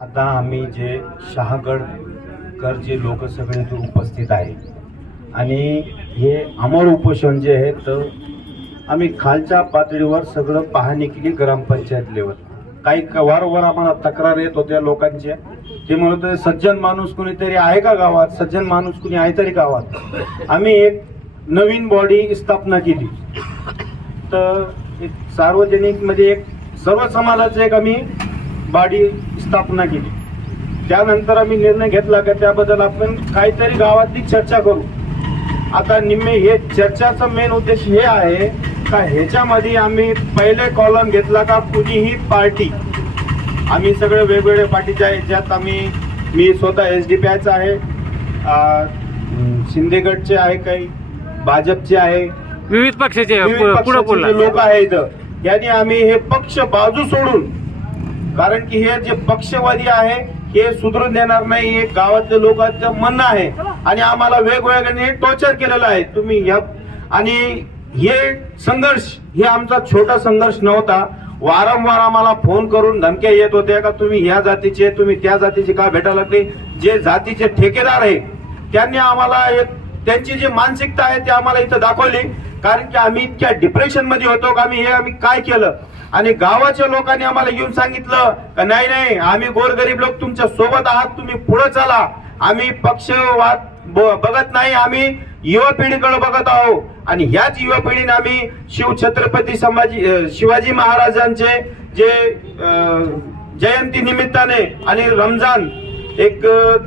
आता आम्ही जे शहागडकर जे लोक सगळे इथे उपस्थित आहे आणि हे अमर उपोषण जे आहे तर आम्ही खालच्या पातळीवर सगळं पाहणी केली ग्रामपंचायत लेवल. काही वारंवार आम्हाला तक्रार येत होत्या लोकांच्या. ते म्हणत होते सज्जन माणूस कुणीतरी आहे का गावात, सज्जन माणूस कुणी आहे तरी गावात. आम्ही एक नवीन बॉडी स्थापना केली. तर एक सार्वजनिक मध्ये एक सर्व समाजाचं एक आम्ही बॉडी स्थापना केली. त्यानंतर आम्ही निर्णय घेतला की त्याबद्दल आपण काहीतरी गावातली चर्चा करू. आता निम्मे हे चर्चाचा मेन उद्देश हे आहे का ह्याच्यामध्ये आम्ही पहिले कॉलम घेतला का कुणीही पार्टी, आम्ही सगळे वेगवेगळ्या पार्टीच्या आहे, ज्यात मी स्वतः SDPIचा आहे, शिंदे गटचे आहे, काही भाजपचे आहे, विविध पक्षाचे लोक आहेत. यांनी आम्ही हे पक्ष बाजू सोडून, कारण की हे जे पक्षवादी आहे हे सुधरून देणार नाही, हे गावातल्या लोकांचं म्हणणं आहे आणि आम्हाला वेगवेगळ्याने टॉर्चर केलेलं आहे तुम्ही ह्या. आणि हे संघर्ष हे आमचा छोटा संघर्ष नव्हता. वारंवार आम्हाला फोन करून धमक्या येत होत्या का तुम्ही ह्या जातीचे, तुम्ही त्या जातीचे का भेटायला लागले. जे जातीचे ठेकेदार आहे त्यांनी आम्हाला त्यांची जी मानसिकता आहे ती आम्हाला इथं दाखवली. कारण की आम्ही इतक्या डिप्रेशन मध्ये होतो का आम्ही काय केलं. आणि गावाच्या लोकांनी आम्हाला येऊन सांगितलं का नाही आम्ही गोरगरीब लोक तुमच्या सोबत आहात, तुम्ही पुढे चला. आम्ही पक्षवाद बघत नाही, आम्ही युवा पिढीकडे बघत आहोत. आणि ह्याच युवा पिढीने आम्ही शिवछत्रपती शिवाजी महाराजांचे जे जयंती निमित्ताने आणि रमजान एक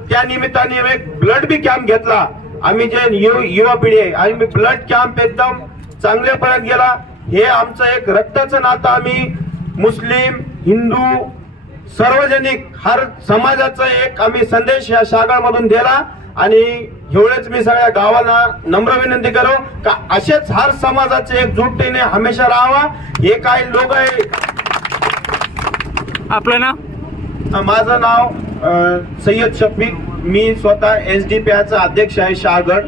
त्या निमित्ताने एक ब्लड बी कॅम्प घेतला. आम्ही जे युवा पिढी आहे आणि ब्लड कॅम्प एकदम चांगल्यापर्यंत गेला. हे आमचं एक रक्ताचं नातं, आम्ही मुस्लिम हिंदू सार्वजनिक हर समाजाचा एक आम्ही संदेश या शहागडमधून दिला. आणि एवढेच मी सगळ्या गावाला नम्र विनंती करो का असेच हर समाजाचे एकजुटीने हमेशा राहावा. हे काही लोक आहे. आपलं नाव? माझं नाव सय्यद शफीक, मी स्वतः SDPIचा अध्यक्ष आहे शहागड.